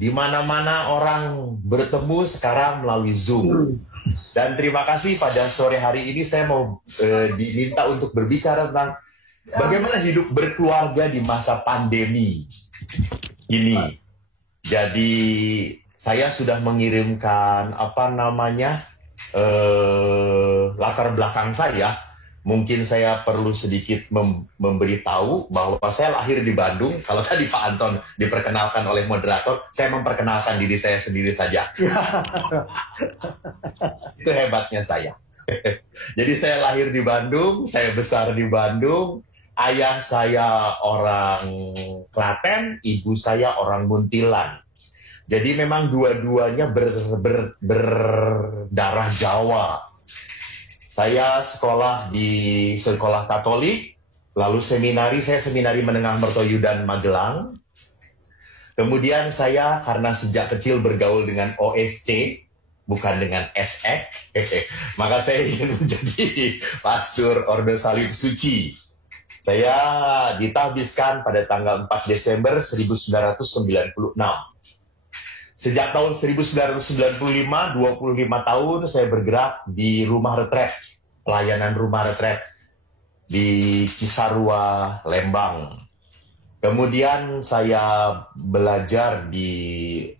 Di mana-mana orang bertemu sekarang melalui Zoom. Dan terima kasih pada sore hari ini saya mau diminta untuk berbicara tentang bagaimana hidup berkeluarga di masa pandemi ini. Jadi saya sudah mengirimkan latar belakang saya. Mungkin saya perlu sedikit memberitahu bahwa saya lahir di Bandung. Kalau tadi Pak Anton diperkenalkan oleh moderator, saya memperkenalkan diri saya sendiri saja. Itu hebatnya saya. Jadi saya lahir di Bandung, saya besar di Bandung. Ayah saya orang Klaten, ibu saya orang Muntilan. Jadi memang dua-duanya berdarah Jawa. Saya sekolah di sekolah Katolik, lalu saya seminari menengah Mertoyudan Magelang. Kemudian saya karena sejak kecil bergaul dengan OSC, bukan dengan SX, maka saya ingin menjadi pastor Ordo Salib Suci. Saya ditahbiskan pada tanggal 4 Desember 1996. Sejak tahun 1995, 25 tahun saya bergerak di rumah retret, pelayanan rumah retret di Cisarua, Lembang. Kemudian saya belajar di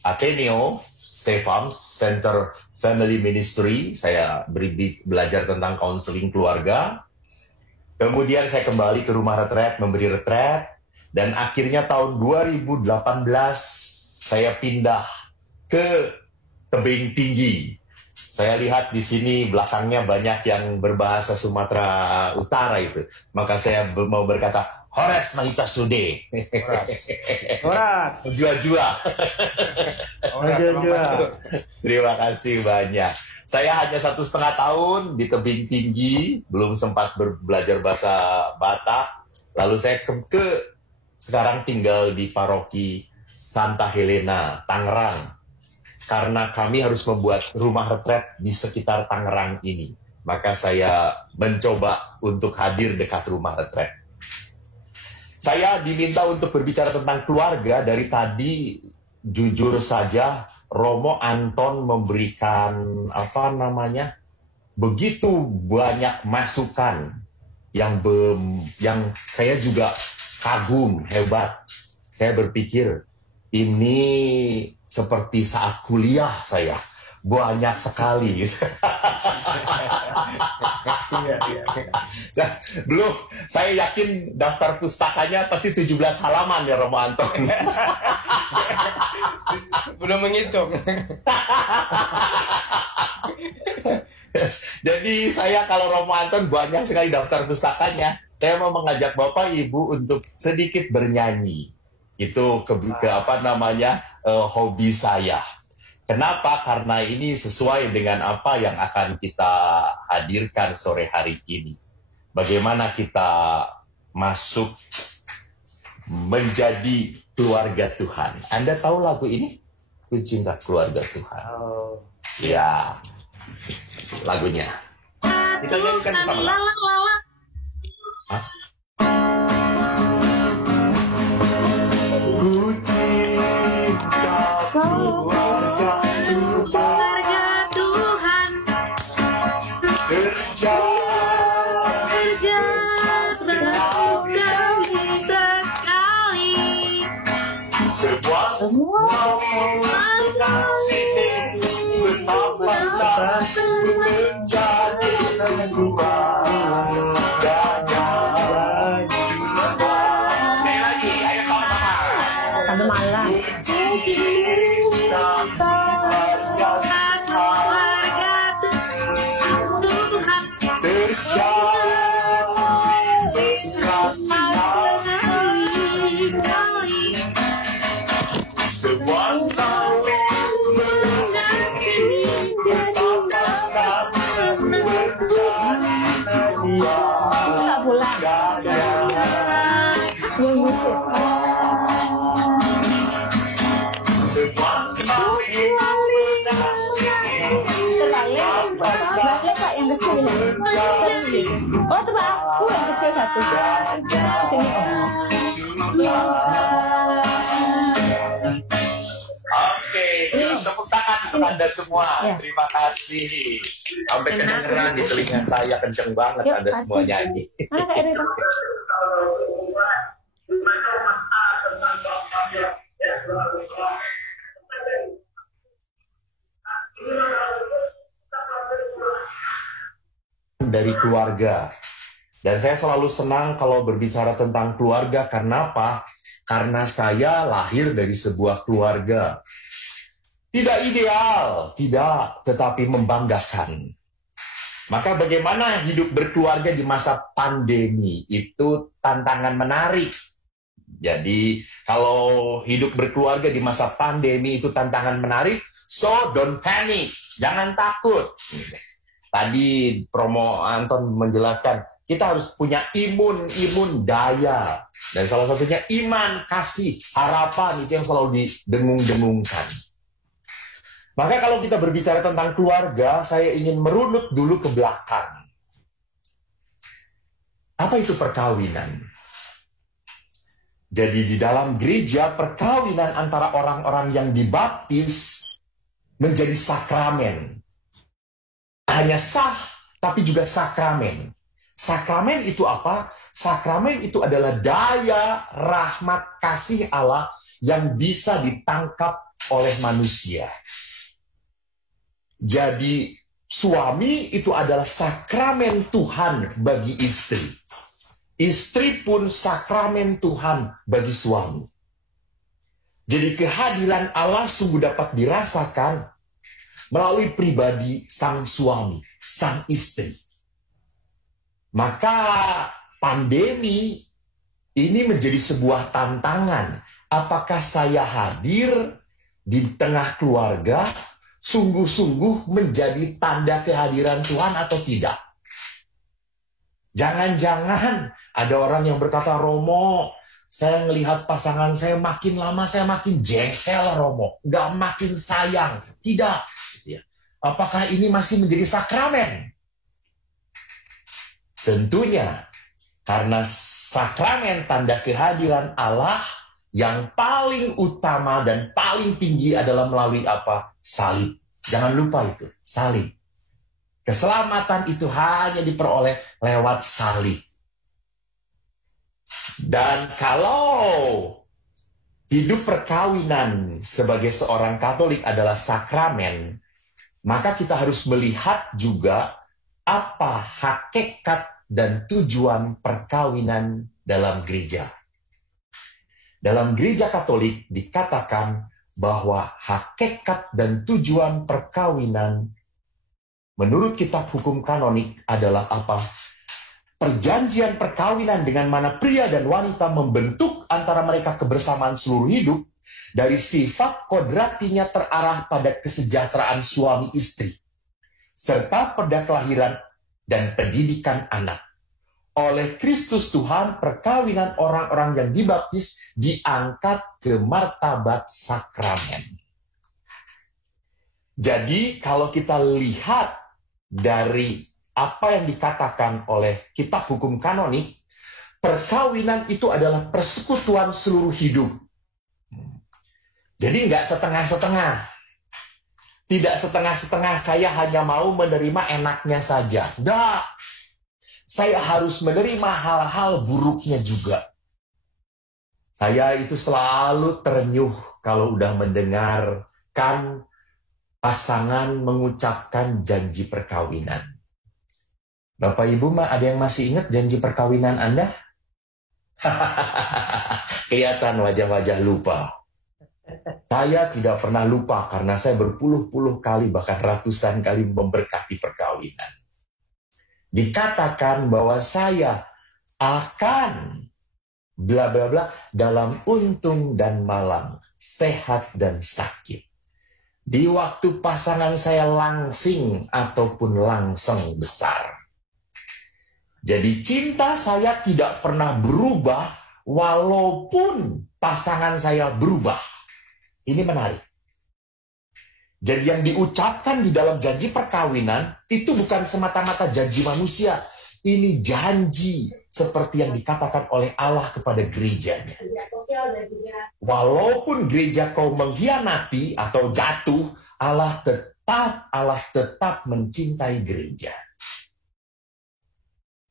Ateneo, Stefans, Center Family Ministry. Saya belajar tentang counseling keluarga. Kemudian saya kembali ke rumah retret, memberi retret. Dan akhirnya tahun 2018 saya pindah ke Tebing Tinggi. Saya lihat di sini belakangnya banyak yang berbahasa Sumatera Utara itu. Maka saya mau berkata, Horas Mahita Sude. Horas. Jua-jua. Jua-jua. Terima kasih banyak. Saya hanya 1,5 tahun di Tebing Tinggi, belum sempat belajar bahasa Batak. Lalu saya sekarang tinggal di paroki Santa Helena, Tangerang. Karena kami harus membuat rumah retret di sekitar Tangerang ini. Maka saya mencoba untuk hadir dekat rumah retret. Saya diminta untuk berbicara tentang keluarga. Dari tadi, jujur saja, Romo Anton memberikan begitu banyak masukan yang saya juga kagum, hebat. Saya berpikir, ini seperti saat kuliah saya. Banyak sekali. Nah, belum, saya yakin daftar pustakanya pasti 17 halaman ya Romo Anton. Belum menghitung. Jadi saya kalau Romo Anton banyak sekali daftar pustakanya. Saya mau mengajak Bapak Ibu untuk sedikit bernyanyi. Itu hobi saya. Kenapa? Karena ini sesuai dengan apa yang akan kita hadirkan sore hari ini. Bagaimana kita masuk menjadi keluarga Tuhan. Anda tahu lagu ini? Ku cinta keluarga Tuhan. Oh. Ya, lagunya. Kita nyanyikan bersama. Hah? Ku cinta keluarga Tuhan, kerja sekali, semua kasih bertambah menjadi Oh, coba aku yang kecil satu. Sini, tepuk tangan untuk Anda semua. Ya. Terima kasih. Sampai kedengeran di telinga saya, kenceng banget Yuk, Anda semua pasti. nyanyi. Mana Kak Rita? Dari keluarga. Dan saya selalu senang kalau berbicara tentang keluarga. Karena apa? Karena saya lahir dari sebuah keluarga. Tidak ideal, tidak, tetapi membanggakan. Maka bagaimana hidup berkeluarga di masa pandemi? Itu tantangan menarik. Jadi kalau hidup berkeluarga di masa pandemi itu tantangan menarik, so don't panic, jangan takut. Tadi promo Anton menjelaskan, kita harus punya imun daya. Dan salah satunya iman, kasih, harapan, itu yang selalu didengung-dengungkan. Maka kalau kita berbicara tentang keluarga, saya ingin merunut dulu ke belakang. Apa itu perkawinan? Jadi di dalam gereja, perkawinan antara orang-orang yang dibaptis menjadi sakramen. Hanya sah, tapi juga sakramen. Sakramen itu apa? Sakramen itu adalah daya rahmat kasih Allah yang bisa ditangkap oleh manusia. Jadi suami itu adalah sakramen Tuhan bagi istri. Istri pun sakramen Tuhan bagi suami. Jadi kehadiran Allah sungguh dapat dirasakan melalui pribadi sang suami, sang istri. Maka pandemi ini menjadi sebuah tantangan. Apakah saya hadir di tengah keluarga sungguh-sungguh menjadi tanda kehadiran Tuhan atau tidak? Jangan-jangan ada orang yang berkata, Romo, saya melihat pasangan saya makin lama saya makin jengkel, Romo. Nggak makin sayang. Tidak. Apakah ini masih menjadi sakramen? Tentunya. Karena sakramen tanda kehadiran Allah yang paling utama dan paling tinggi adalah melalui apa? Salib. Jangan lupa itu, salib. Keselamatan itu hanya diperoleh lewat salib. Dan kalau hidup perkawinan sebagai seorang Katolik adalah sakramen, maka kita harus melihat juga apa hakikat dan tujuan perkawinan dalam gereja. Dalam gereja Katolik dikatakan bahwa hakikat dan tujuan perkawinan menurut kitab hukum kanonik adalah apa? Perjanjian perkawinan dengan mana pria dan wanita membentuk antara mereka kebersamaan seluruh hidup dari sifat kodratinya terarah pada kesejahteraan suami istri serta pada kelahiran dan pendidikan anak. Oleh Kristus Tuhan, perkawinan orang-orang yang dibaptis diangkat ke martabat sakramen. Jadi kalau kita lihat dari apa yang dikatakan oleh kitab hukum kanonik, perkawinan itu adalah persekutuan seluruh hidup. Jadi nggak setengah-setengah. Tidak setengah-setengah, saya hanya mau menerima enaknya saja. Nggak. Saya harus menerima hal-hal buruknya juga. Saya itu selalu terenyuh kalau udah mendengarkan pasangan mengucapkan janji perkawinan. Bapak Ibu, ada yang masih ingat janji perkawinan Anda? Kelihatan wajah-wajah lupa. Saya tidak pernah lupa karena saya berpuluh-puluh kali bahkan ratusan kali memberkati perkawinan. Dikatakan bahwa saya akan bla bla bla dalam untung dan malang, sehat dan sakit. Di waktu pasangan saya langsing ataupun langseng besar. Jadi cinta saya tidak pernah berubah walaupun pasangan saya berubah. Ini menarik. Jadi yang diucapkan di dalam janji perkawinan itu bukan semata-mata janji manusia. Ini janji seperti yang dikatakan oleh Allah kepada gerejanya. Walaupun gereja kau mengkhianati atau jatuh, Allah tetap mencintai gereja.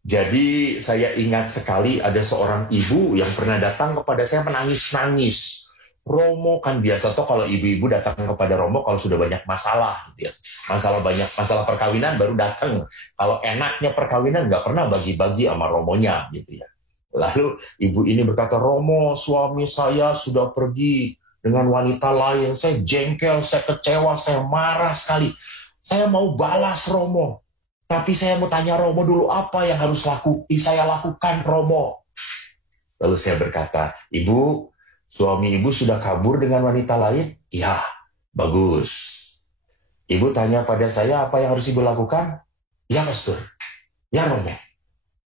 Jadi saya ingat sekali ada seorang ibu yang pernah datang kepada saya menangis-nangis. Romo kan biasa tuh kalau ibu-ibu datang kepada Romo kalau sudah banyak masalah, gitu ya. Masalah perkawinan baru datang. Kalau enaknya perkawinan nggak pernah bagi-bagi sama Romonya, gitu ya. Lalu ibu ini berkata, Romo, suami saya sudah pergi dengan wanita lain. Saya jengkel, saya kecewa, saya marah sekali. Saya mau balas Romo. Tapi saya mau tanya Romo dulu apa yang harus saya lakukan, Romo. Lalu saya berkata, Ibu, suami ibu sudah kabur dengan wanita lain? Ya, bagus. Ibu tanya pada saya apa yang harus ibu lakukan? Ya, Pastor. Ya, Romo.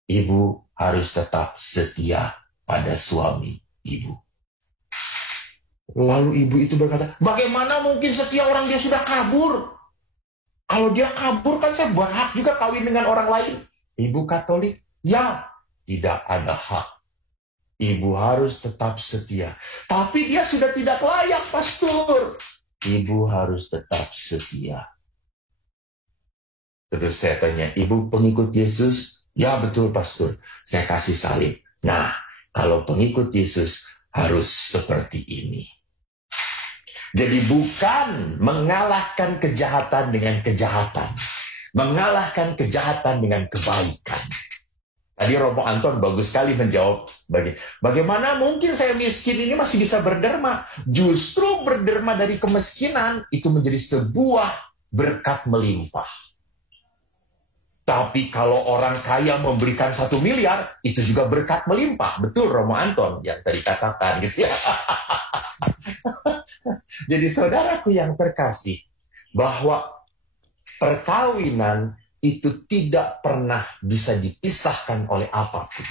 Ibu harus tetap setia pada suami ibu. Lalu ibu itu berkata, bagaimana mungkin setia orang dia sudah kabur? Kalau dia kabur kan saya berhak juga kawin dengan orang lain. Ibu Katolik, ya, tidak ada hak. Ibu harus tetap setia. Tapi dia sudah tidak layak, Pastor. Ibu harus tetap setia. Terus saya tanya, Ibu pengikut Yesus? Ya betul, Pastor. Saya kasih salib. Nah, kalau pengikut Yesus harus seperti ini. Jadi bukan mengalahkan kejahatan dengan kejahatan. Mengalahkan kejahatan dengan kebaikan. Tadi Romo Anton bagus sekali menjawab. Bagaimana mungkin saya miskin ini masih bisa berderma? Justru berderma dari kemiskinan itu menjadi sebuah berkat melimpah. Tapi kalau orang kaya memberikan 1 miliar, itu juga berkat melimpah. Betul Romo Anton yang tadi katakan gitu ya. Jadi saudaraku yang terkasih, bahwa perkawinan itu tidak pernah bisa dipisahkan oleh apapun.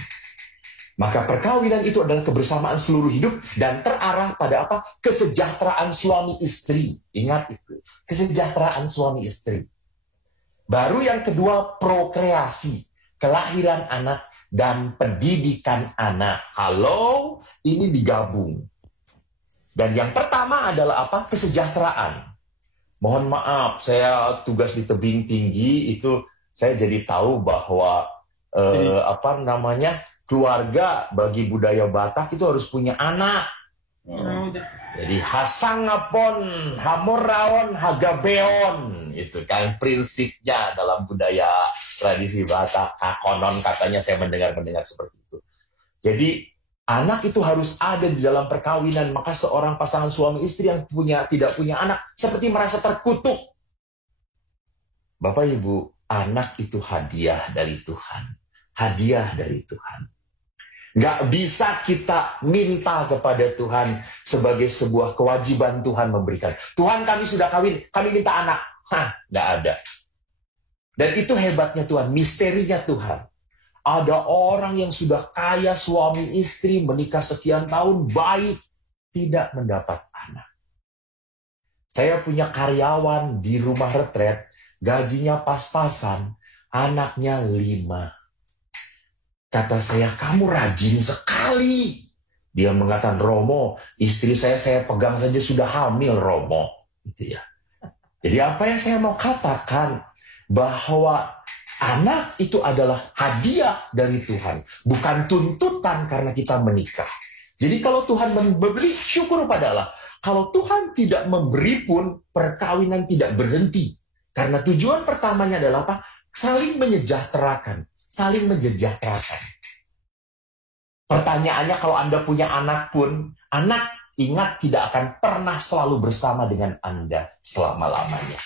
Maka perkawinan itu adalah kebersamaan seluruh hidup dan terarah pada apa? Kesejahteraan suami istri. Ingat itu, kesejahteraan suami istri. Baru yang kedua, prokreasi, kelahiran anak dan pendidikan anak. Halo, ini digabung. Dan yang pertama adalah apa? Kesejahteraan. Mohon maaf, saya tugas di tebing tinggi itu saya jadi tahu bahwa keluarga bagi budaya Batak itu harus punya anak. Jadi hasangapon, hamoraon, hagabeon, itu kan prinsipnya dalam budaya tradisi Batak. Konon katanya saya mendengar seperti itu. Jadi anak itu harus ada di dalam perkawinan, maka seorang pasangan suami istri yang tidak punya anak seperti merasa terkutuk. Bapak Ibu, anak itu hadiah dari Tuhan. Hadiah dari Tuhan. Nggak bisa kita minta kepada Tuhan sebagai sebuah kewajiban Tuhan memberikan. Tuhan kami sudah kawin, kami minta anak. Nggak ada. Dan itu hebatnya Tuhan, misterinya Tuhan. Ada orang yang sudah kaya suami istri, menikah sekian tahun, baik, tidak mendapat anak. Saya punya karyawan di rumah retret, gajinya pas-pasan, anaknya 5. Kata saya, kamu rajin sekali. Dia mengatakan, Romo, istri saya pegang saja sudah hamil, Romo. Gitu ya. Jadi apa yang saya mau katakan, bahwa anak itu adalah hadiah dari Tuhan. Bukan tuntutan karena kita menikah. Jadi kalau Tuhan memberi, syukur pada Allah. Kalau Tuhan tidak memberi pun, perkawinan tidak berhenti. Karena tujuan pertamanya adalah apa? Saling menyejahterakan. Saling menyejahterakan. Pertanyaannya kalau Anda punya anak pun, anak ingat tidak akan pernah selalu bersama dengan Anda selama-lamanya.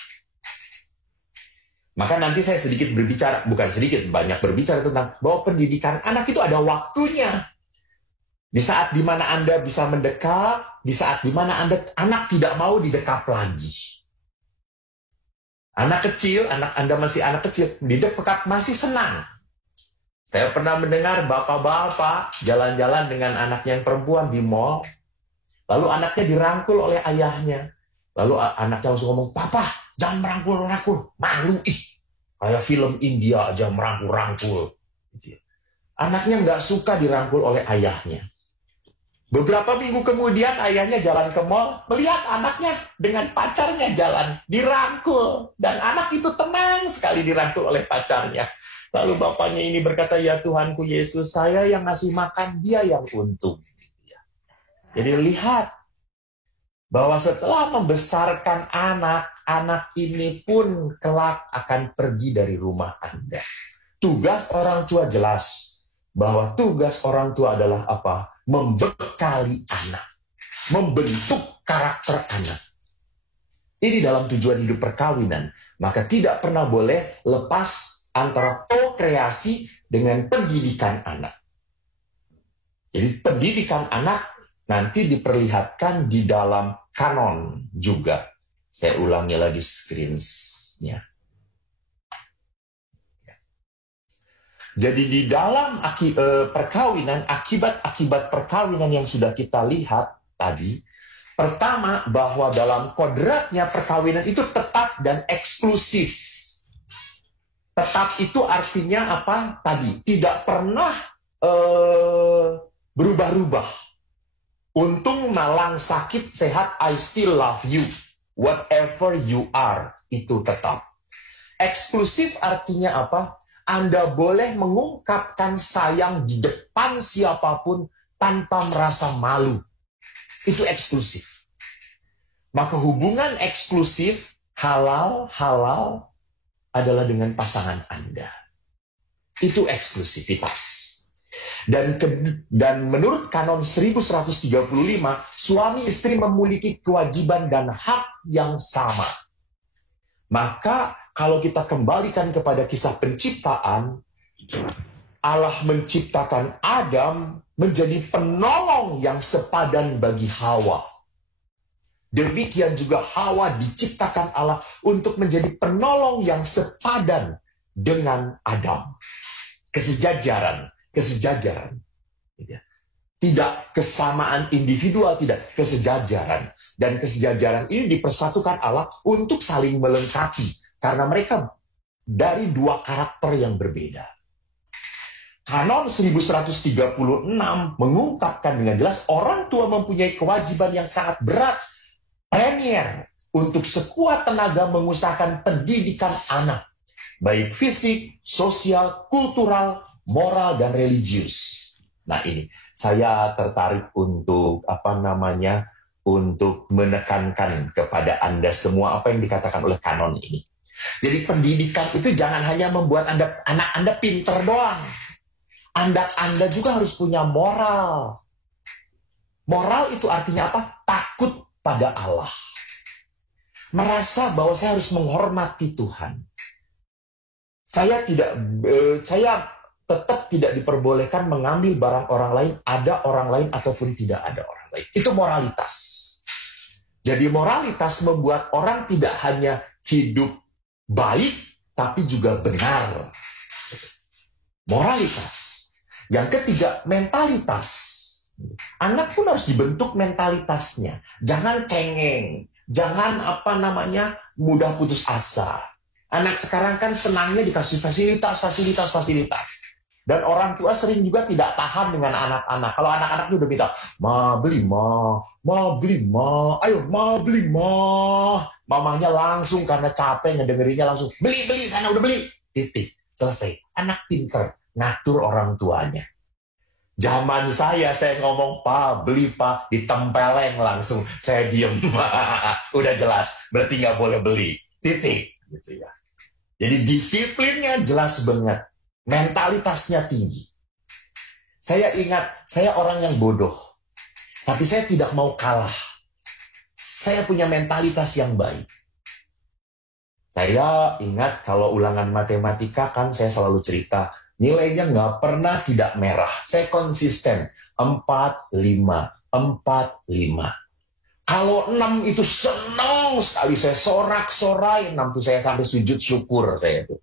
Maka nanti saya sedikit berbicara, bukan sedikit, banyak berbicara tentang bahwa pendidikan anak itu ada waktunya. Di saat dimana Anda bisa mendekat, di saat dimana anak tidak mau didekap lagi. Anak kecil, anak Anda masih anak kecil, didekat masih senang. Saya pernah mendengar bapak-bapak jalan-jalan dengan anaknya yang perempuan di mall. Lalu anaknya dirangkul oleh ayahnya. Lalu anaknya langsung ngomong, Papa, jangan merangkul-rangkul. Malu, ih. Kayak film India aja merangkul-rangkul. Anaknya nggak suka dirangkul oleh ayahnya. Beberapa minggu kemudian ayahnya jalan ke mall, melihat anaknya dengan pacarnya jalan, dirangkul. Dan anak itu tenang sekali dirangkul oleh pacarnya. Lalu bapaknya ini berkata, ya Tuhanku Yesus, saya yang ngasih makan, dia yang untung. Jadi lihat, bahwa setelah membesarkan anak, anak ini pun kelak akan pergi dari rumah Anda. Tugas orang tua jelas, bahwa tugas orang tua adalah apa? Membekali anak, membentuk karakter anak. Ini dalam tujuan hidup perkawinan. Maka tidak pernah boleh lepas antara prokreasi dengan pendidikan anak. Jadi pendidikan anak nanti diperlihatkan di dalam kanon juga. Saya ulangi lagi screen-nya. Jadi di dalam perkawinan, akibat-akibat perkawinan yang sudah kita lihat tadi, pertama bahwa dalam kodratnya perkawinan itu tetap dan eksklusif. Tetap itu artinya apa? Tadi tidak pernah berubah-ubah. Untung, malang, sakit, sehat, I still love you. Whatever you are, itu tetap. Eksklusif artinya apa? Anda boleh mengungkapkan sayang di depan siapapun tanpa merasa malu. Itu eksklusif. Maka hubungan eksklusif, halal adalah dengan pasangan Anda. Itu eksklusivitas. Dan menurut kanon 1135, suami istri memiliki kewajiban dan hak yang sama. Maka kalau kita kembalikan kepada kisah penciptaan, Allah menciptakan Adam menjadi penolong yang sepadan bagi Hawa. Demikian juga Hawa diciptakan Allah untuk menjadi penolong yang sepadan dengan Adam. Kesejajaran. Tidak kesamaan individual, tidak kesejajaran. Dan kesejajaran ini dipersatukan Allah untuk saling melengkapi. Karena mereka dari dua karakter yang berbeda. Kanon 1136 mengungkapkan dengan jelas orang tua mempunyai kewajiban yang sangat berat. Premier untuk sekuat tenaga mengusahakan pendidikan anak. Baik fisik, sosial, kultural, moral, dan religius. Nah ini, saya tertarik untuk untuk menekankan kepada Anda semua apa yang dikatakan oleh kanon ini. Jadi pendidikan itu jangan hanya membuat anak Anda pinter doang. Anak Anda juga harus punya moral. Moral itu artinya apa? Takut pada Allah. Merasa bahwa saya harus menghormati Tuhan. Saya tetap tidak diperbolehkan mengambil barang orang lain, ada orang lain ataupun tidak ada orang lain. Itu moralitas. Jadi moralitas membuat orang tidak hanya hidup baik, tapi juga benar. Moralitas. Yang ketiga, mentalitas. Anak pun harus dibentuk mentalitasnya. Jangan cengeng. Jangan mudah putus asa. Anak sekarang kan senangnya dikasih fasilitas. Dan orang tua sering juga tidak tahan dengan anak-anak. Kalau anak-anaknya udah minta, ma beli ma, ayo ma beli ma. Mamanya langsung karena capek ngedengerinnya langsung, beli sana udah beli. Titik, selesai. Anak pintar, ngatur orang tuanya. Zaman saya ngomong, pa beli pa, ditempeleng langsung. Saya diem, udah jelas, berarti nggak boleh beli. Titik, gitu ya. Jadi disiplinnya jelas banget. Mentalitasnya tinggi. Saya ingat, saya orang yang bodoh. Tapi saya tidak mau kalah. Saya punya mentalitas yang baik. Saya ingat kalau ulangan matematika kan saya selalu cerita. Nilainya nggak pernah tidak merah. Saya konsisten. 4, 5. Kalau 6 itu senang sekali. Saya sorak-sorai. 6 itu saya sampai sujud syukur saya itu.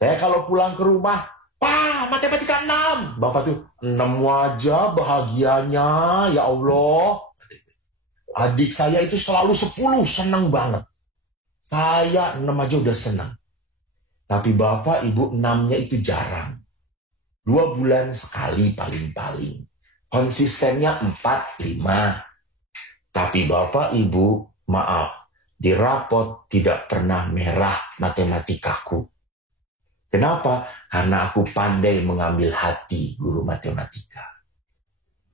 Saya kalau pulang ke rumah, pa, matematika 6. Bapak tuh, 6 aja bahagianya, ya Allah. Adik saya itu selalu 10, senang banget. Saya 6 aja udah senang. Tapi bapak, ibu 6-nya itu jarang. 2 bulan sekali paling-paling. Konsistennya 4-5. Tapi Bapak Ibu, maaf, di rapot tidak pernah merah matematikaku. Kenapa? Karena aku pandai mengambil hati guru matematika.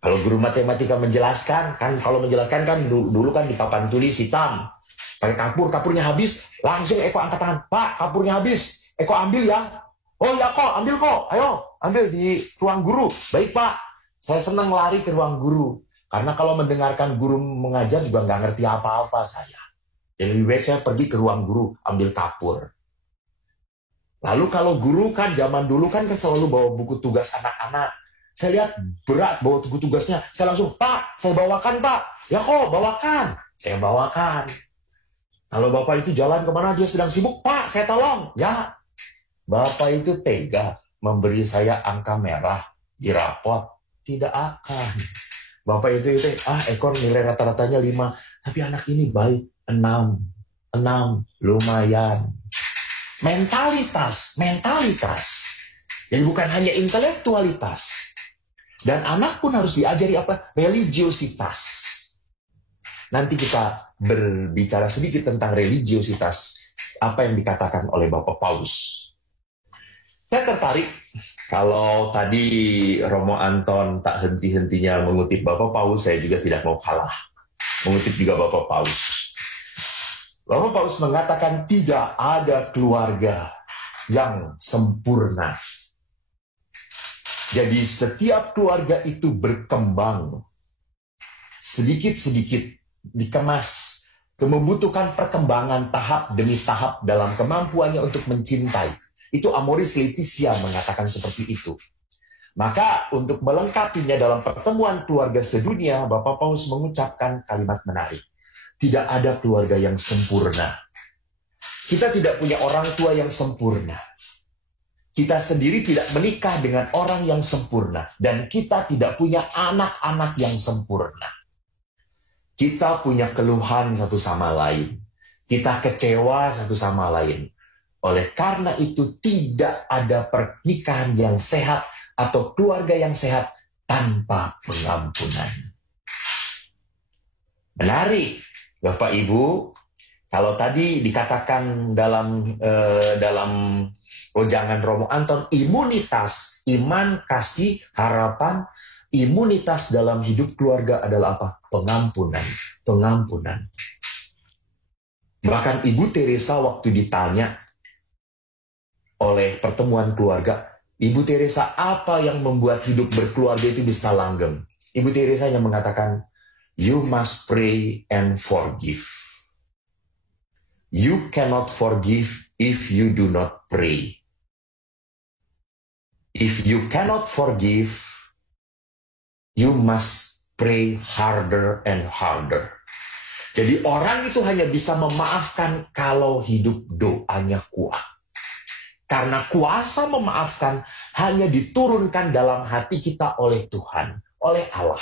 Kalau guru matematika menjelaskan, kalau menjelaskan kan dulu kan di papan tulis hitam. Pakai kapurnya habis, langsung Eko angkat tangan. Pak, kapurnya habis. Eko ambil ya. Oh ya kok, ambil kok. Ayo, ambil di ruang guru. Baik Pak, saya senang lari ke ruang guru. Karena kalau mendengarkan guru mengajar juga nggak ngerti apa-apa saya. Jadi lebih baik saya pergi ke ruang guru, ambil kapur. Lalu kalau guru kan zaman dulu kan selalu bawa buku tugas anak-anak. Saya lihat berat bawa buku tugasnya. Saya langsung, Pak, saya bawakan Pak. Ya kok, bawakan. Saya bawakan. Kalau Bapak itu jalan kemana dia sedang sibuk, Pak, saya tolong. Ya, Bapak itu tega memberi saya angka merah di rapot. Tidak akan. Bapak itu, Ekor nilai rata-ratanya 5. Tapi anak ini baik, 6, lumayan. Mentalitas. Jadi bukan hanya intelektualitas. Dan anak pun harus diajari apa? Religiositas. Nanti kita berbicara sedikit tentang religiositas. Apa yang dikatakan oleh Bapak Paus. Saya tertarik kalau tadi Romo Anton tak henti-hentinya mengutip Bapak Paus, saya juga tidak mau kalah. Mengutip juga Bapak Paus. Bapak Paus mengatakan tidak ada keluarga yang sempurna. Jadi setiap keluarga itu berkembang. Sedikit-sedikit dikemas. Membutuhkan perkembangan tahap demi tahap dalam kemampuannya untuk mencintai. Itu Amoris Laetitia mengatakan seperti itu. Maka untuk melengkapinya dalam pertemuan keluarga sedunia, Bapak Paus mengucapkan kalimat menarik. Tidak ada keluarga yang sempurna. Kita tidak punya orang tua yang sempurna. Kita sendiri tidak menikah dengan orang yang sempurna. Dan kita tidak punya anak-anak yang sempurna. Kita punya keluhan satu sama lain. Kita kecewa satu sama lain. Oleh karena itu tidak ada pernikahan yang sehat atau keluarga yang sehat tanpa pengampunan. Menarik. Bapak Ibu, kalau tadi dikatakan dalam wejangan Romo Anton, imunitas, iman, kasih, harapan, imunitas dalam hidup keluarga adalah apa? Pengampunan. Bahkan Ibu Teresa waktu ditanya oleh pertemuan keluarga, Ibu Teresa apa yang membuat hidup berkeluarga itu bisa langgeng? Ibu Teresa hanya mengatakan, you must pray and forgive. You cannot forgive if you do not pray. If you cannot forgive, you must pray harder and harder. Jadi orang itu hanya bisa memaafkan kalau hidup doanya kuat. Karena kuasa memaafkan hanya diturunkan dalam hati kita oleh Tuhan, oleh Allah.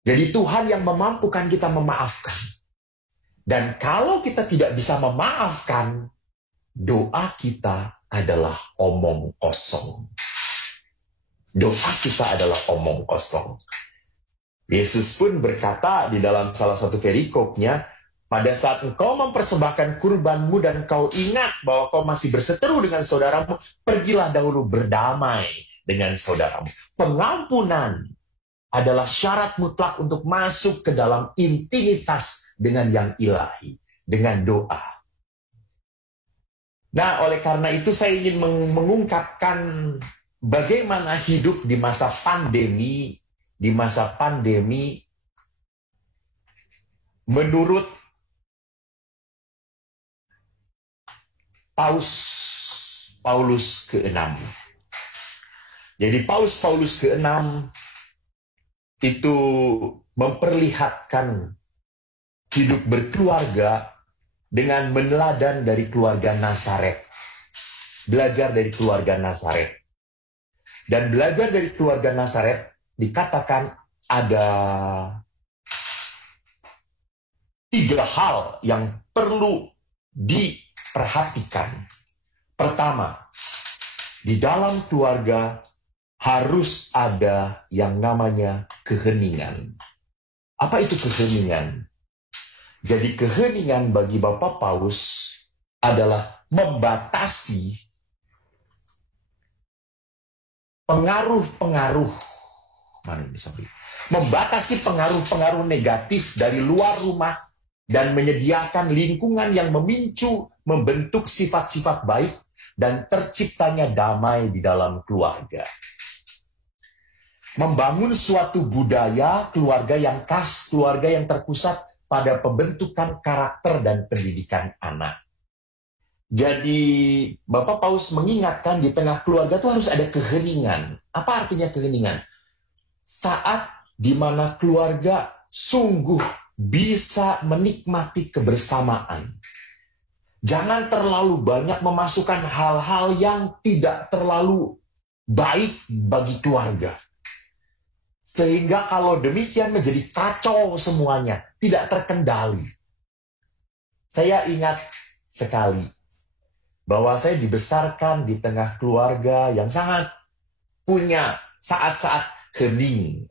Jadi Tuhan yang memampukan kita memaafkan. Dan kalau kita tidak bisa memaafkan, doa kita adalah omong kosong. Doa kita adalah omong kosong. Yesus pun berkata di dalam salah satu perikopnya, pada saat engkau mempersembahkan kurbanmu dan kau ingat bahwa kau masih berseteru dengan saudaramu, pergilah dahulu berdamai dengan saudaramu. Pengampunan adalah syarat mutlak untuk masuk ke dalam intimitas dengan yang ilahi, dengan doa. Nah, oleh karena itu saya ingin mengungkapkan bagaimana hidup di masa pandemi, menurut Paulus ke-6. Jadi Paulus ke-6 itu memperlihatkan hidup berkeluarga dengan meneladani dari keluarga Nazaret. Belajar dari keluarga Nazaret. Dan belajar dari keluarga Nazaret dikatakan ada 3 hal yang perlu diperhatikan. Pertama, di dalam keluarga harus ada yang namanya keheningan. Apa itu keheningan? Jadi keheningan bagi Bapak Paus adalah membatasi pengaruh-pengaruh, membatasi pengaruh-pengaruh negatif dari luar rumah dan menyediakan lingkungan yang memicu, membentuk sifat-sifat baik dan terciptanya damai di dalam keluarga. Membangun suatu budaya keluarga yang khas, keluarga yang terpusat pada pembentukan karakter dan pendidikan anak. Jadi Bapak Paus mengingatkan di tengah keluarga itu harus ada keheningan. Apa artinya keheningan? Saat di mana keluarga sungguh bisa menikmati kebersamaan. Jangan terlalu banyak memasukkan hal-hal yang tidak terlalu baik bagi keluarga. Sehingga kalau demikian menjadi kacau semuanya, tidak terkendali. Saya ingat sekali bahwa saya dibesarkan di tengah keluarga yang sangat punya saat-saat hening,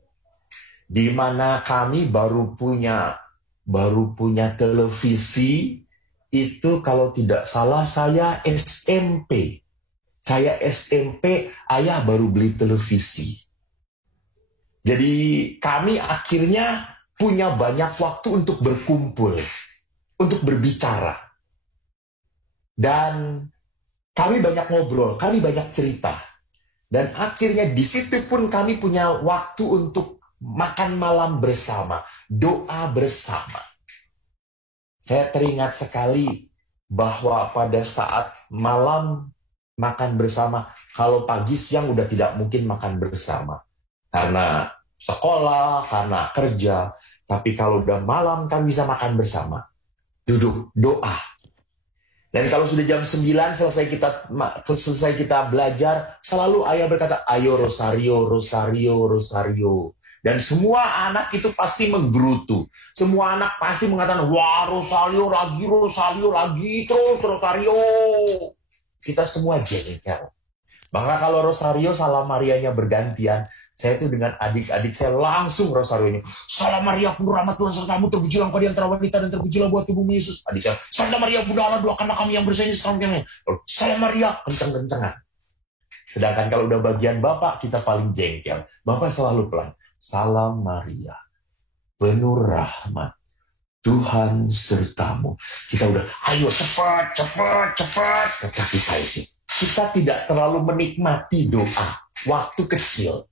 di mana kami baru punya televisi itu kalau tidak salah saya SMP. Saya SMP, ayah baru beli televisi. Jadi kami akhirnya punya banyak waktu untuk berkumpul, untuk berbicara. Dan kami banyak ngobrol, kami banyak cerita. Dan akhirnya di situ pun kami punya waktu untuk makan malam bersama, doa bersama. Saya teringat sekali bahwa pada saat malam makan bersama, kalau pagi siang udah tidak mungkin makan bersama. Karena sekolah, karena kerja. Tapi kalau udah malam kan bisa makan bersama. Duduk, doa. Dan kalau sudah jam 9 selesai kita belajar, selalu ayah berkata, ayo rosario, rosario, rosario. Dan semua anak itu pasti menggerutu. Semua anak pasti mengatakan, wah rosario lagi, terus rosario. Kita semua jengkel. Maka kalau rosario salam Marianya bergantian, saya itu dengan adik-adik saya langsung rosario ini. Salam Maria penuh rahmat Tuhan sertamu, terpujilah engkau di antara wanita dan terpujilah buah tubuhmu Yesus. Adik saya, Santa Maria Bunda Allah, doakanlah kami yang bersalah sekarang. Salam Maria, kenceng-kencengan. Sedangkan kalau udah bagian Bapak, kita paling jengkel. Bapak selalu pelan. Salam Maria, penuh rahmat, Tuhan sertamu. Kita udah, ayo cepat. Tetapi kita tidak terlalu menikmati doa waktu kecil.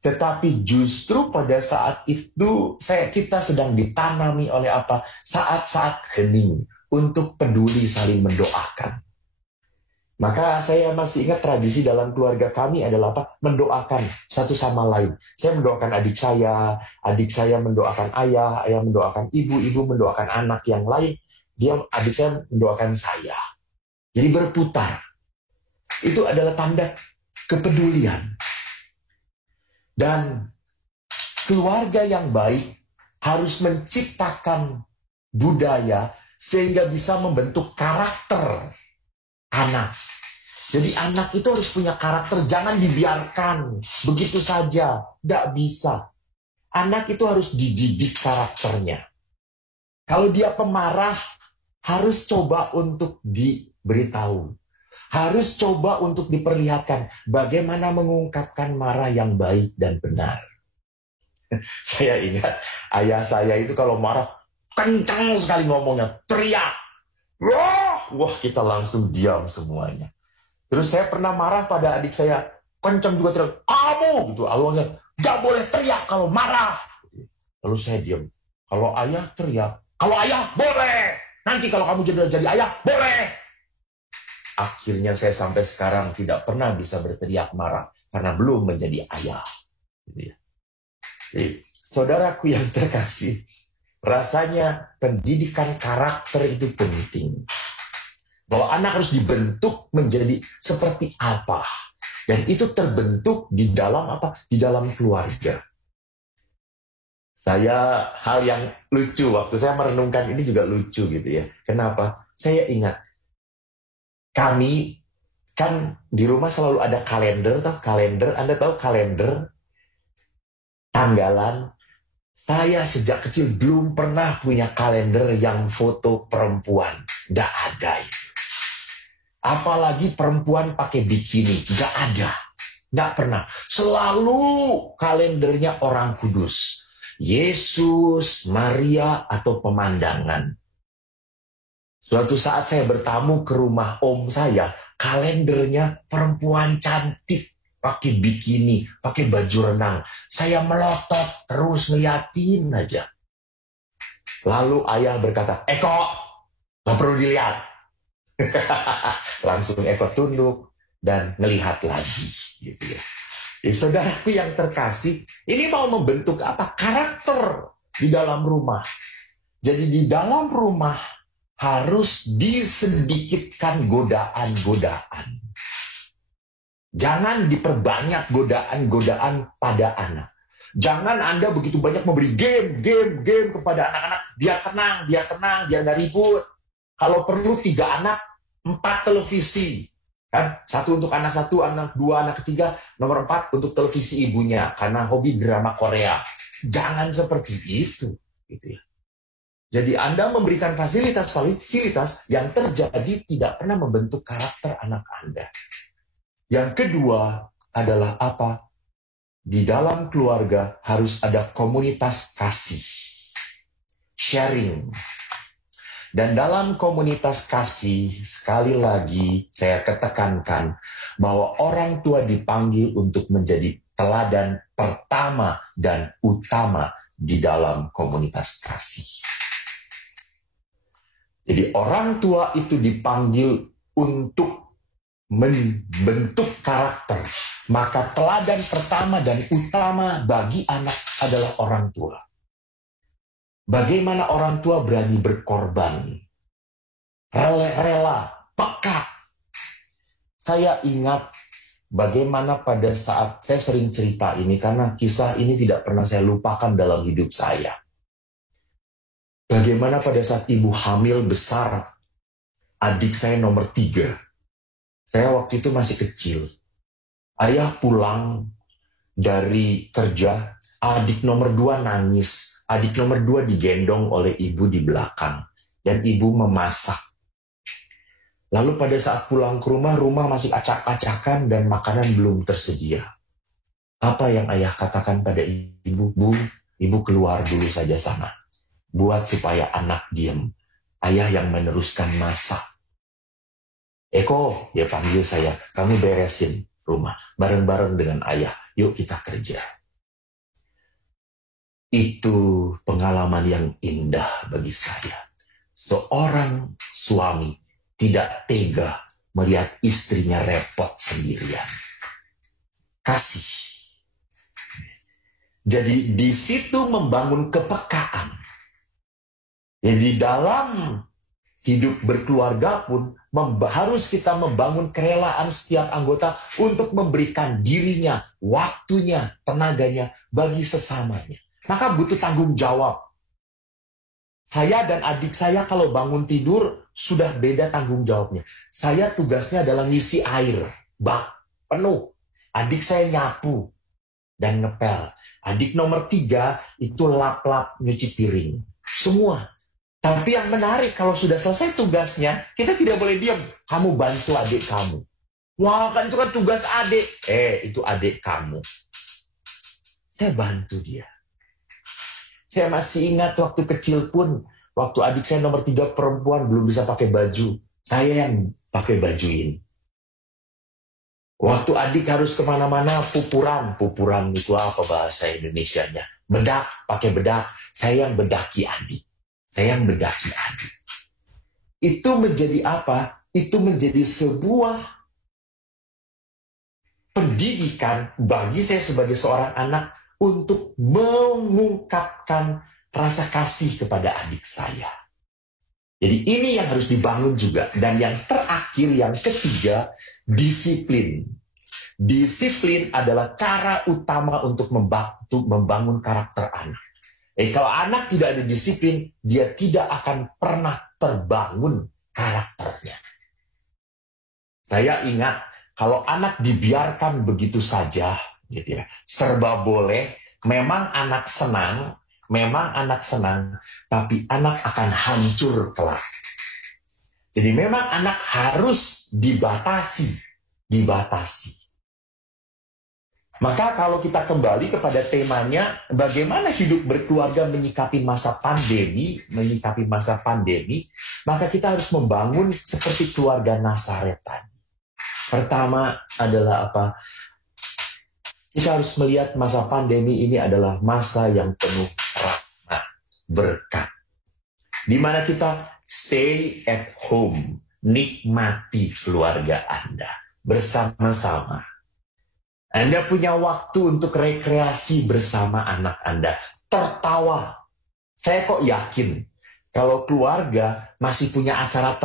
Tetapi justru pada saat itu kita sedang ditanami oleh apa? Saat-saat hening untuk peduli saling mendoakan. Maka saya masih ingat tradisi dalam keluarga kami adalah apa? Mendoakan satu sama lain. Saya mendoakan adik saya mendoakan ayah mendoakan ibu mendoakan anak yang lain. Adik saya mendoakan saya. Jadi berputar. Itu adalah tanda kepedulian. Dan keluarga yang baik harus menciptakan budaya sehingga bisa membentuk karakter anak. Jadi anak itu harus punya karakter, jangan dibiarkan begitu saja, tidak bisa. Anak itu harus dididik karakternya. Kalau dia pemarah, harus coba untuk diberitahu. Harus coba untuk diperlihatkan bagaimana mengungkapkan marah yang baik dan benar. Saya ingat ayah saya itu kalau marah kencang sekali ngomongnya, teriak. Wah, kita langsung diam semuanya. Terus saya pernah marah pada adik saya, kencang juga teriak, kamu gitu. Awalnya gak boleh teriak kalau marah. Lalu saya diam. Kalau ayah teriak, kalau ayah boleh. Nanti kalau kamu jadi ayah boleh. Akhirnya saya sampai sekarang tidak pernah bisa berteriak marah karena belum menjadi ayah. Jadi, saudaraku yang terkasih, rasanya pendidikan karakter itu penting. Bahwa anak harus dibentuk menjadi seperti apa. Dan itu terbentuk di dalam apa? Di dalam keluarga. Hal yang lucu, waktu saya merenungkan ini juga lucu gitu ya. Kenapa? Saya ingat, kami Kan di rumah selalu ada kalender, kalender. Anda tahu kalender? Tanggalan. Saya sejak kecil belum pernah punya kalender yang foto perempuan. Nggak ada itu. Apalagi perempuan pakai bikini. Nggak ada. Nggak pernah. Selalu kalendernya orang kudus. Yesus, Maria, atau pemandangan. Suatu saat saya bertamu ke rumah om saya, kalendernya perempuan cantik, pakai bikini, pakai baju renang. Saya melotot, terus ngeliatin aja. Lalu ayah berkata, Eko, gak perlu dilihat. Langsung Eko tunduk dan ngelihat lagi. Gitu ya. Saudaraku yang terkasih, ini mau membentuk apa? Karakter di dalam rumah. Jadi di dalam rumah harus disedikitkan godaan-godaan. Jangan diperbanyak godaan-godaan pada anak. Jangan Anda begitu banyak memberi game kepada anak-anak. Biar tenang, biar nggak ribut. Kalau perlu 3 anak, 4 televisi. Kan? 1 untuk anak 1, anak 2, anak ketiga, nomor 4 untuk televisi ibunya karena hobi drama Korea. Jangan seperti itu, gitu ya. Jadi Anda memberikan fasilitas yang terjadi tidak pernah membentuk karakter anak Anda. Yang kedua adalah apa? Di dalam keluarga harus ada komunitas kasih, sharing. Dan dalam komunitas kasih, sekali lagi saya ketekankan bahwa orang tua dipanggil untuk menjadi teladan pertama dan utama di dalam komunitas kasih. Jadi orang tua itu dipanggil untuk membentuk karakter. Maka teladan pertama dan utama bagi anak adalah orang tua. Bagaimana orang tua berani berkorban, rela, peka. Saya ingat bagaimana pada saat saya sering cerita ini, karena kisah ini tidak pernah saya lupakan dalam hidup saya. Bagaimana pada saat ibu hamil besar, adik saya nomor 3. Saya waktu itu masih kecil. Ayah pulang dari kerja, adik nomor 2 nangis. Adik nomor 2 digendong oleh ibu di belakang. Dan ibu memasak. Lalu pada saat pulang ke rumah masih acak-acakan dan makanan belum tersedia. Apa yang ayah katakan pada ibu? Bu, ibu keluar dulu saja sana. Buat supaya anak diam. Ayah yang meneruskan masak. Eko, dia panggil saya. Kamu beresin rumah. Bareng-bareng dengan ayah. Yuk kita kerja. Itu pengalaman yang indah bagi saya. Seorang suami tidak tega melihat istrinya repot sendirian. Kasih. Jadi di situ membangun kepekaan. Jadi dalam hidup berkeluarga pun harus kita membangun kerelaan setiap anggota untuk memberikan dirinya, waktunya, tenaganya bagi sesamanya. Maka butuh tanggung jawab. Saya dan adik saya kalau bangun tidur sudah beda tanggung jawabnya. Saya tugasnya adalah ngisi air, bak penuh. Adik saya nyapu dan ngepel. Adik nomor 3 itu lap-lap nyuci piring. Semua. Tapi yang menarik kalau sudah selesai tugasnya, kita tidak boleh diam. Kamu bantu adik kamu. Wah, kan itu kan tugas adik. Itu adik kamu. Saya bantu dia. Saya masih ingat waktu kecil pun, waktu adik saya nomor 3 perempuan belum bisa pakai baju. Saya yang pakai bajuin. Waktu adik harus kemana-mana pupuran. Pupuran itu apa bahasa Indonesianya? Bedak, pakai bedak. Saya yang bedaki adik. Saya yang bedaki adik. Itu menjadi apa? Itu menjadi sebuah pendidikan bagi saya sebagai seorang anak untuk mengungkapkan rasa kasih kepada adik saya. Jadi ini yang harus dibangun juga. Dan yang terakhir, yang ketiga, disiplin. Disiplin adalah cara utama untuk membangun karakter anak. Kalau anak tidak ada disiplin, dia tidak akan pernah terbangun karakternya. Saya ingat kalau anak dibiarkan begitu saja, gitu ya, serba boleh, memang anak senang, tapi anak akan hancur kelak. Jadi memang anak harus dibatasi. Maka kalau kita kembali kepada temanya, bagaimana hidup berkeluarga menyikapi masa pandemi, maka kita harus membangun seperti keluarga Nazaret tadi. Pertama adalah apa? Kita harus melihat masa pandemi ini adalah masa yang penuh rahmat, berkat. Di mana kita stay at home, nikmati keluarga Anda bersama-sama. Anda punya waktu untuk rekreasi bersama anak Anda, tertawa. Saya kok yakin kalau keluarga masih punya acara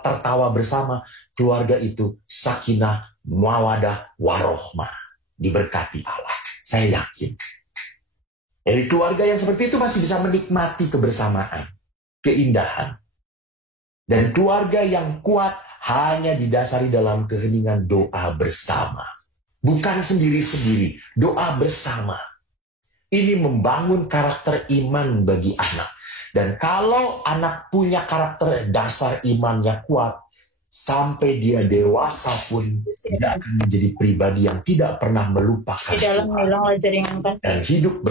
tertawa bersama, keluarga itu sakinah, mawadah, warohmah, diberkati Allah. Saya yakin. Jadi keluarga yang seperti itu masih bisa menikmati kebersamaan, keindahan. Dan keluarga yang kuat hanya didasari dalam keheningan doa bersama. Bukan sendiri-sendiri, doa bersama. Ini membangun karakter iman bagi anak. Dan kalau anak punya karakter dasar imannya kuat, sampai dia dewasa pun tidak akan menjadi pribadi yang tidak pernah melupakan Tuhan. Dan hidup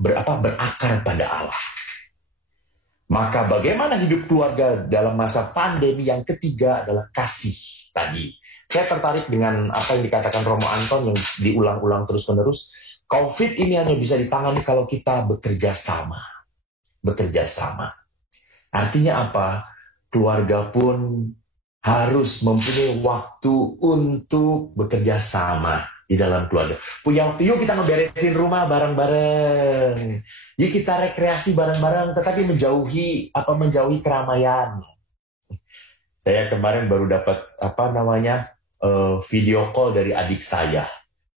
berakar pada Allah. Maka bagaimana hidup keluarga dalam masa pandemi? Yang ketiga adalah kasih tadi. Saya tertarik dengan apa yang dikatakan Romo Anton yang diulang-ulang terus-menerus. COVID ini hanya bisa ditangani kalau kita bekerja sama. Artinya apa? Keluarga pun harus mempunyai waktu untuk bekerja sama di dalam keluarga. Punya waktu, yuk kita ngeberesin rumah bareng-bareng. Yuk kita rekreasi bareng-bareng, tetapi menjauhi keramaian. Saya kemarin baru dapat video call dari adik saya.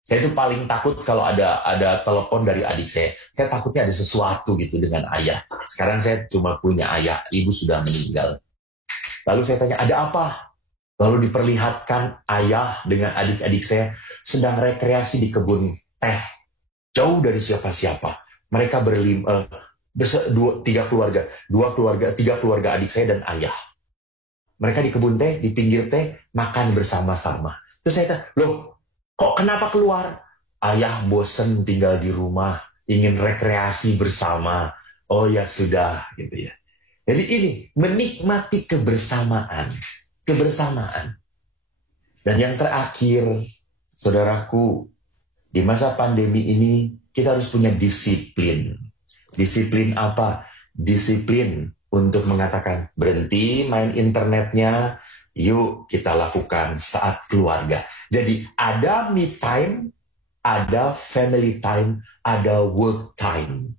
Saya itu paling takut kalau ada telepon dari adik saya. Saya takutnya ada sesuatu gitu dengan ayah. Sekarang saya cuma punya ayah, ibu sudah meninggal. Lalu saya tanya, ada apa? Lalu diperlihatkan ayah dengan adik-adik saya sedang rekreasi di kebun teh. Jauh dari siapa-siapa. Mereka tiga keluarga adik saya dan ayah. Mereka di kebun teh, di pinggir teh, makan bersama-sama. Terus saya tanya, loh, kok kenapa keluar? Ayah bosen tinggal di rumah, ingin rekreasi bersama. Oh ya sudah, gitu ya. Jadi ini, menikmati kebersamaan. Dan yang terakhir, saudaraku, di masa pandemi ini, kita harus punya disiplin. Disiplin apa? Disiplin untuk mengatakan berhenti main internetnya, yuk kita lakukan saat keluarga. Jadi ada me time, ada family time, ada work time.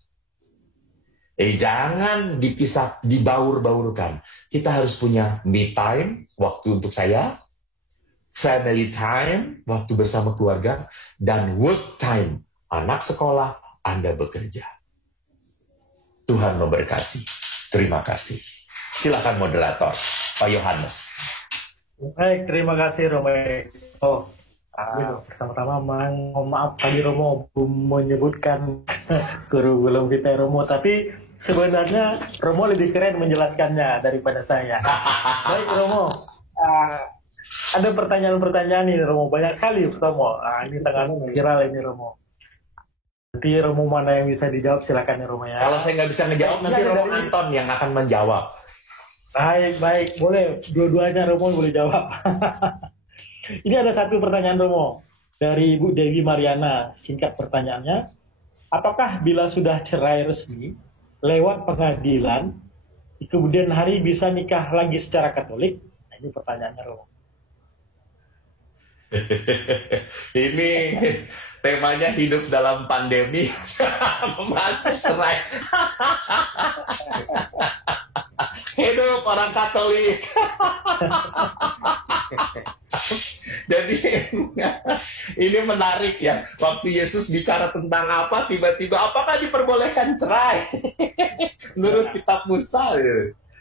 Jangan dipisah, dibaur-baurkan. Kita harus punya me time, waktu untuk saya, family time, waktu bersama keluarga, dan work time, anak sekolah, Anda bekerja. Tuhan memberkati. Terima kasih. Silakan moderator, Pak Yohanes. Baik, terima kasih Romo. Pertama-tama mohon maaf tadi Romo menyebutkan guru belum kita Romo, tapi sebenarnya Romo lebih keren menjelaskannya daripada saya. Baik Romo, ada pertanyaan-pertanyaan nih Romo, banyak sekali Romo. Ini sangat viral ini Romo. Nanti Romo mana yang bisa dijawab silakan ya Romo ya. Kalau saya nggak bisa ngejawab, nanti Romo Anton yang akan menjawab. Baik, boleh. Dua-duanya Romo boleh jawab. Ini ada satu pertanyaan Romo dari Ibu Dewi Mariana. Singkat pertanyaannya, apakah bila sudah cerai resmi lewat pengadilan, di kemudian hari bisa nikah lagi secara Katolik? Nah, ini pertanyaannya Romo. Ini temanya hidup dalam pandemi, membahas cerai. Hidup orang Katolik. Jadi ini menarik ya. Waktu Yesus bicara tentang apa, tiba-tiba apakah diperbolehkan cerai? Menurut kitab Musa.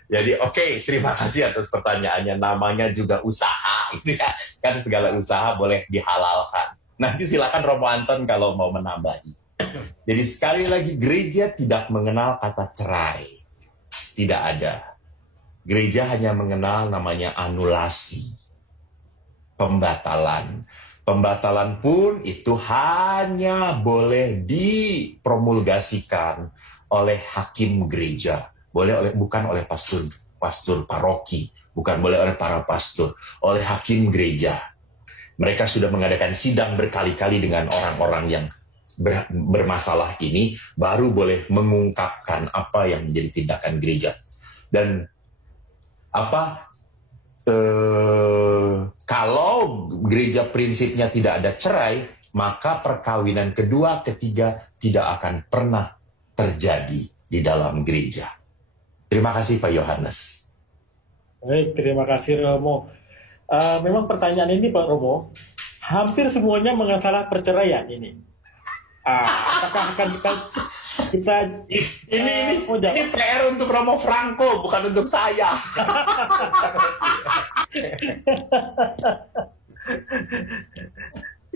Jadi oke, terima kasih atas pertanyaannya. Namanya juga usaha, gitu ya. Kan segala usaha boleh dihalalkan. Nanti silakan Romo Anton kalau mau menambahi. Jadi sekali lagi, gereja tidak mengenal kata cerai. Tidak ada. Gereja hanya mengenal namanya anulasi. Pembatalan. Pembatalan pun itu hanya boleh dipromulgasikan oleh hakim gereja. Bukan oleh pastor paroki, bukan boleh oleh para pastor, oleh hakim gereja. Mereka sudah mengadakan sidang berkali-kali dengan orang-orang yang bermasalah ini, baru boleh mengungkapkan apa yang menjadi tindakan gereja. Dan kalau gereja prinsipnya tidak ada cerai, maka perkawinan kedua, ketiga tidak akan pernah terjadi di dalam gereja. Terima kasih Pak Yohanes. Baik, terima kasih Romo. Memang pertanyaan ini Pak Romo, hampir semuanya mengasalah perceraian ini. Apakah akan kita ini PR untuk Romo Franco, bukan untuk saya.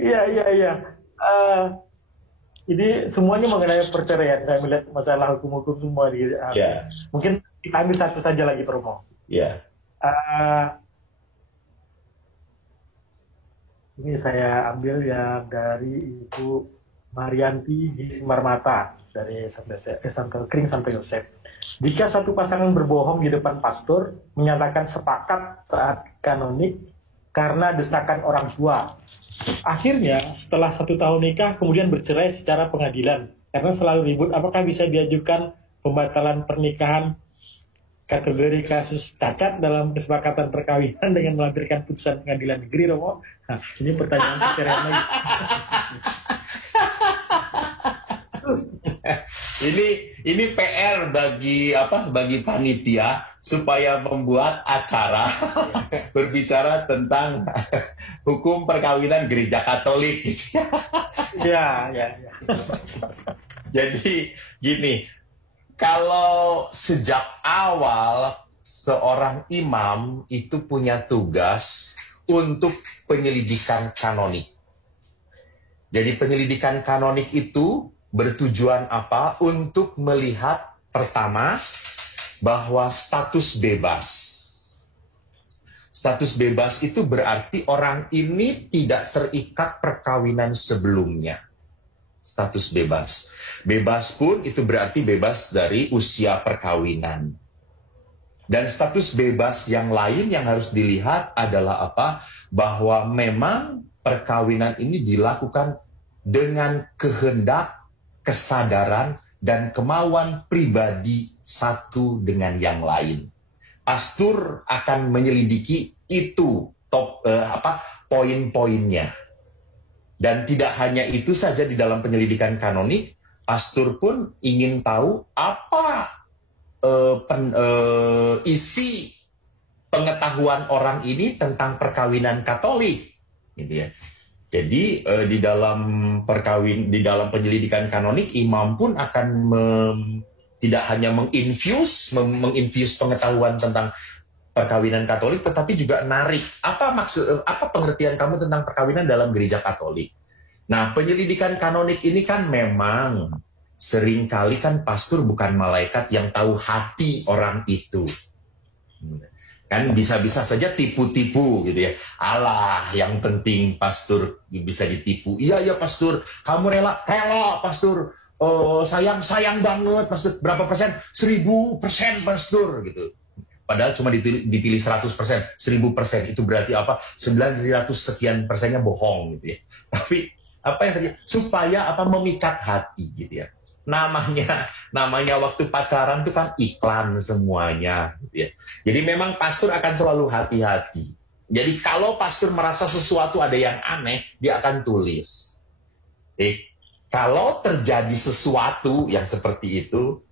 Iya. Ini semuanya mengenai perceraian. Saya melihat masalah hukum-hukum semua. Mungkin kita ambil satu saja lagi, Romo. Iya. Ini saya ambil yang dari Ibu Marianti di Simarmata dari Santo Kring sampai Yosef. Jika suatu pasangan berbohong di depan pastor, menyatakan sepakat saat kanonik karena desakan orang tua. Akhirnya setelah 1 tahun nikah kemudian bercerai secara pengadilan karena selalu ribut, apakah bisa diajukan pembatalan pernikahan kategori kasus cacat dalam kesepakatan perkawinan dengan melampirkan putusan pengadilan negeri, Romo? Nah, ini pertanyaan perceraian lagi. Ini PR bagi panitia supaya membuat acara berbicara tentang hukum perkawinan gereja Katolik. Ya. Jadi gini, kalau sejak awal seorang imam itu punya tugas untuk penyelidikan kanonik. Jadi penyelidikan kanonik itu bertujuan apa? Untuk melihat pertama bahwa status bebas. Status bebas itu berarti orang ini tidak terikat perkawinan sebelumnya. Status bebas. Bebas pun itu berarti bebas dari usia perkawinan. Dan status bebas yang lain yang harus dilihat adalah apa? Bahwa memang perkawinan ini dilakukan dengan kehendak, kesadaran, dan kemauan pribadi satu dengan yang lain. Pastor akan menyelidiki itu poin-poinnya. Dan tidak hanya itu saja di dalam penyelidikan kanonik, pastor pun ingin tahu apa isi pengetahuan orang ini tentang perkawinan Katolik, gitu ya. Jadi di dalam penyelidikan kanonik, imam pun akan tidak hanya menginfuse pengetahuan tentang perkawinan Katolik, tetapi juga narik apa pengertian kamu tentang perkawinan dalam gereja Katolik. Nah, penyelidikan kanonik ini kan memang seringkali kan pastor bukan malaikat yang tahu hati orang itu. Kan bisa-bisa saja tipu-tipu gitu ya. Alah, yang penting pastor bisa ditipu. Iya pastor, kamu rela pastor. Sayang banget pastor. Berapa persen? 1000% pastor gitu. Padahal cuma dipilih 100%, 1000%. Itu berarti apa? 900 sekian persennya bohong gitu ya. Tapi apa yang terjadi? Supaya memikat hati gitu ya. Namanya waktu pacaran itu kan iklan semuanya gitu ya. Jadi memang pastor akan selalu hati-hati. Jadi kalau pastor merasa sesuatu ada yang aneh, dia akan tulis. Kalau terjadi sesuatu yang seperti itu,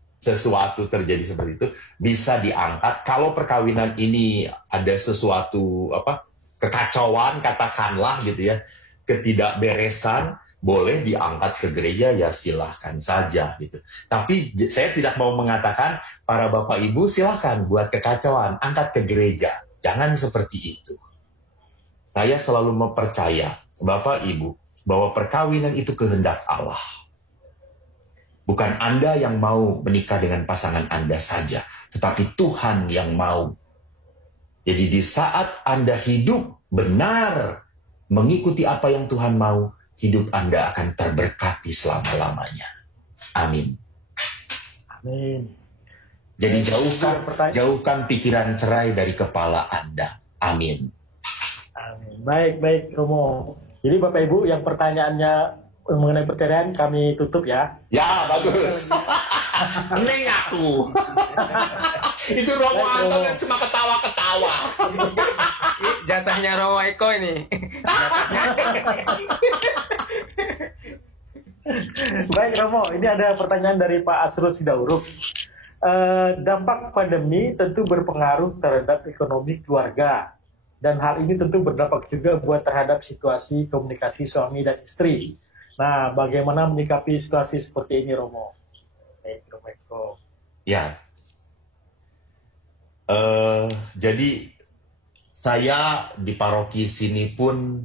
bisa diangkat. Kalau perkawinan ini ada sesuatu kekacauan, katakanlah gitu ya, ketidakberesan, boleh diangkat ke gereja ya silahkan saja gitu. Tapi saya tidak mau mengatakan para bapak ibu silahkan buat kekacauan, angkat ke gereja. Jangan seperti itu. Saya selalu mempercaya bapak ibu bahwa perkawinan itu kehendak Allah. Bukan Anda yang mau menikah dengan pasangan Anda saja, tetapi Tuhan yang mau. Jadi di saat Anda hidup benar mengikuti apa yang Tuhan mau, hidup Anda akan terberkati selama-lamanya. Amin. Amin. Jadi jauhkan pikiran cerai dari kepala Anda. Amin. Amin. Baik Romo. Jadi Bapak Ibu yang pertanyaannya mengenai perceraian kami tutup ya. Ya, bagus. Neng aku. Itu Romo Anton yang cuma ketawa-ketawa. Jatahnya Romo Eko ini. Baik Romo, ini ada pertanyaan dari Pak Asrul Sidauruk. Dampak pandemi tentu berpengaruh terhadap ekonomi keluarga. Dan hal ini tentu berdampak juga buat terhadap situasi komunikasi suami dan istri. Nah, bagaimana menyikapi situasi seperti ini Romo? Baik Romo Eko. Ya. Jadi saya di paroki sini pun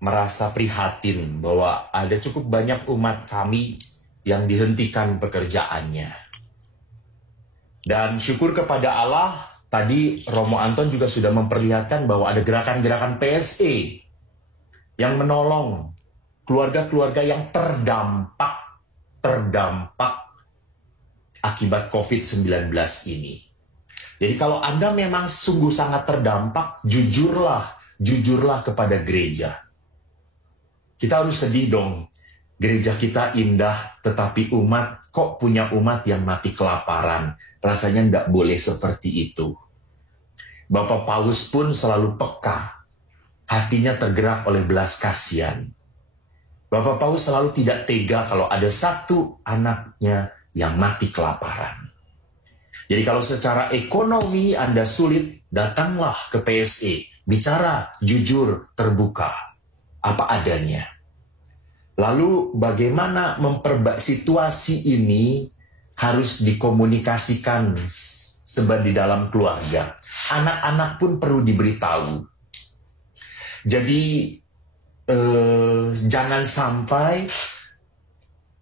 merasa prihatin bahwa ada cukup banyak umat kami yang dihentikan pekerjaannya. Dan syukur kepada Allah, tadi Romo Anton juga sudah memperlihatkan bahwa ada gerakan-gerakan PSE yang menolong keluarga-keluarga yang terdampak akibat COVID-19 ini. Jadi kalau Anda memang sungguh sangat terdampak, jujurlah kepada gereja. Kita harus sedih dong. Gereja kita indah, tetapi umat kok punya umat yang mati kelaparan. Rasanya tidak boleh seperti itu. Bapak Paus pun selalu peka. Hatinya tergerak oleh belas kasihan. Bapak Paus selalu tidak tega kalau ada satu anaknya yang mati kelaparan. Jadi kalau secara ekonomi Anda sulit, datanglah ke PSE. Bicara jujur, terbuka. Apa adanya. Lalu bagaimana situasi ini harus dikomunikasikan sebab di dalam keluarga. Anak-anak pun perlu diberitahu. Jadi jangan sampai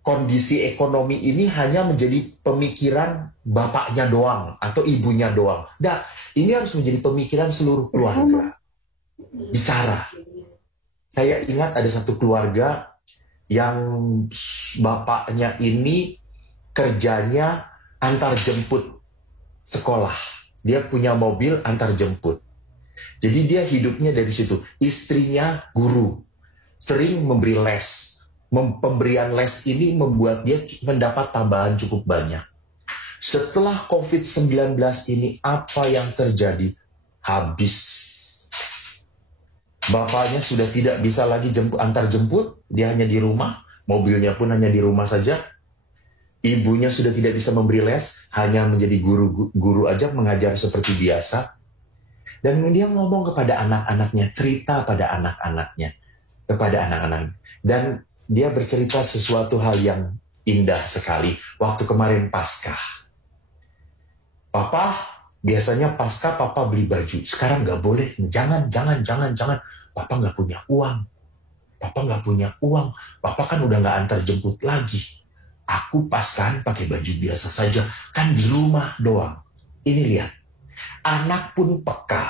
kondisi ekonomi ini hanya menjadi pemikiran bapaknya doang atau ibunya doang. Nah, ini harus menjadi pemikiran seluruh keluarga. Bicara. Saya ingat ada satu keluarga yang bapaknya ini kerjanya antar jemput sekolah. Dia punya mobil antar jemput. Jadi dia hidupnya dari situ. Istrinya guru. Sering memberi les. Pemberian les ini membuat dia mendapat tambahan cukup banyak. Setelah COVID-19 ini, apa yang terjadi? Habis. Bapaknya sudah tidak bisa lagi antar jemput, dia hanya di rumah, mobilnya pun hanya di rumah saja. Ibunya sudah tidak bisa memberi les, hanya menjadi guru aja, mengajar seperti biasa. Dan dia ngomong kepada anak-anaknya, cerita pada anak-anaknya, kepada anak-anak. Dan dia bercerita sesuatu hal yang indah sekali. Waktu kemarin Paskah. Papa, biasanya Paskah papa beli baju. Sekarang nggak boleh. Jangan. Papa nggak punya uang. Papa kan udah nggak antar jemput lagi. Aku Paskahan pakai baju biasa saja. Kan di rumah doang. Ini lihat. Anak pun peka.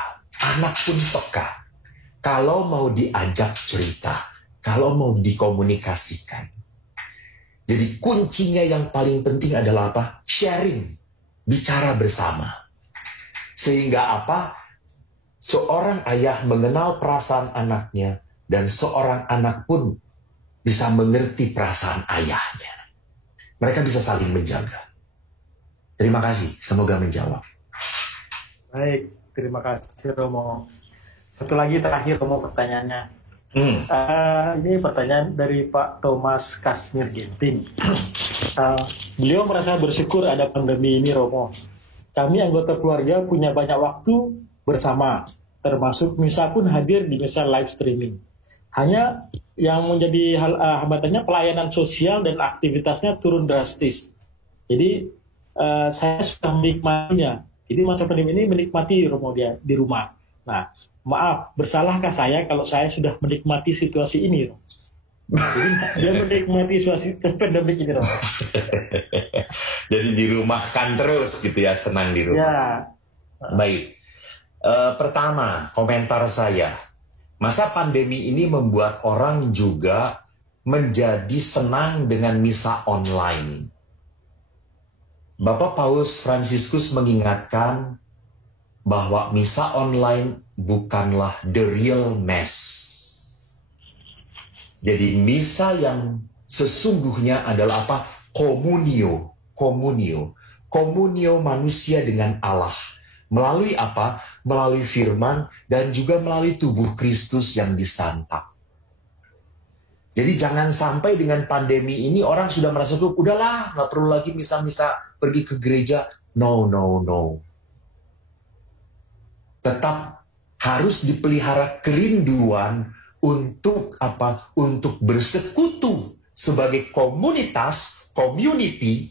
Kalau mau diajak cerita, kalau mau dikomunikasikan. Jadi kuncinya yang paling penting adalah apa? Sharing. Bicara bersama. Sehingga apa? Seorang ayah mengenal perasaan anaknya. Dan seorang anak pun bisa mengerti perasaan ayahnya. Mereka bisa saling menjaga. Terima kasih. Semoga menjawab. Baik. Terima kasih Romo. Satu lagi terakhir Romo pertanyaannya. Ini pertanyaan dari Pak Thomas Kasmir Ginting. Beliau merasa bersyukur ada pandemi ini Romo. Kami anggota keluarga punya banyak waktu bersama, termasuk misa pun hadir di misa live streaming. Hanya yang menjadi hambatannya pelayanan sosial dan aktivitasnya turun drastis. Jadi saya sudah menikmatinya. Jadi masa pandemi ini menikmati Romo dia di rumah. Nah, maaf, bersalahkah saya kalau saya sudah menikmati situasi ini, Romo? Jadi dia menikmati situasi pandemi ini, Romo. Jadi dirumahkan terus gitu ya, senang di rumah. Ya. Baik. Pertama, komentar saya. Masa pandemi ini membuat orang juga menjadi senang dengan misa online. Bapak Paus Fransiskus mengingatkan bahwa misa online bukanlah the real mass. Jadi misa yang sesungguhnya adalah apa? Komunio. Komunio manusia dengan Allah. Melalui apa? Melalui firman dan juga melalui tubuh Kristus yang disantap. Jadi jangan sampai dengan pandemi ini orang sudah merasa tuh, udahlah, nggak perlu lagi misa-misa pergi ke gereja. No. Tetap harus dipelihara kerinduan untuk apa? Untuk bersekutu sebagai komunitas, community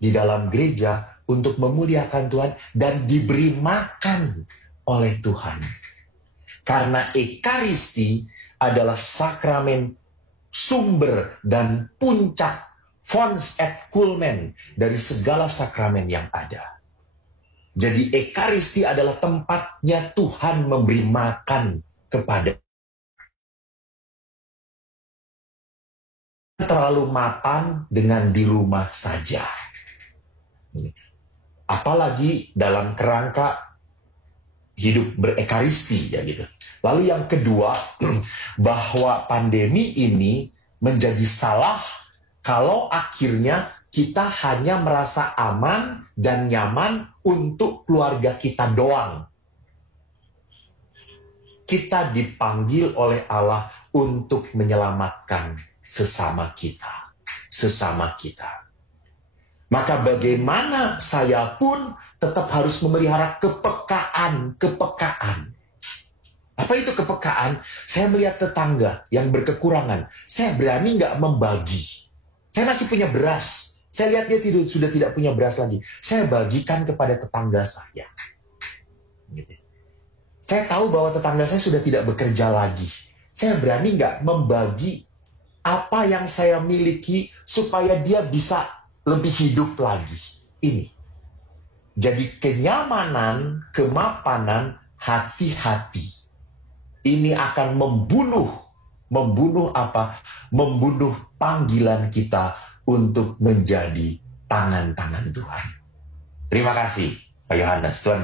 di dalam gereja untuk memuliakan Tuhan dan diberi makan oleh Tuhan. Karena Ekaristi adalah sakramen sumber dan puncak, fons et culmen dari segala sakramen yang ada. Jadi Ekaristi adalah tempatnya Tuhan memberi makan kepada. Terlalu mapan dengan di rumah saja. Apalagi dalam kerangka hidup berekaristi ya gitu. Lalu yang kedua, bahwa pandemi ini menjadi salah kalau akhirnya kita hanya merasa aman dan nyaman untuk keluarga kita doang. Kita dipanggil oleh Allah untuk menyelamatkan sesama kita. Maka bagaimana saya pun tetap harus memelihara kepekaan. Apa itu kepekaan? Saya melihat tetangga yang berkekurangan. Saya berani nggak membagi. Saya masih punya beras. Saya lihat dia sudah tidak punya beras lagi. Saya bagikan kepada tetangga saya. Gitu. Saya tahu bahwa tetangga saya sudah tidak bekerja lagi. Saya berani nggak membagi apa yang saya miliki supaya dia bisa lebih hidup lagi. Ini. Jadi kenyamanan, kemapanan, hati-hati. Ini akan membunuh apa? Membunuh panggilan kita untuk menjadi tangan-tangan Tuhan. Terima kasih, Pak Yohanes. Tuhan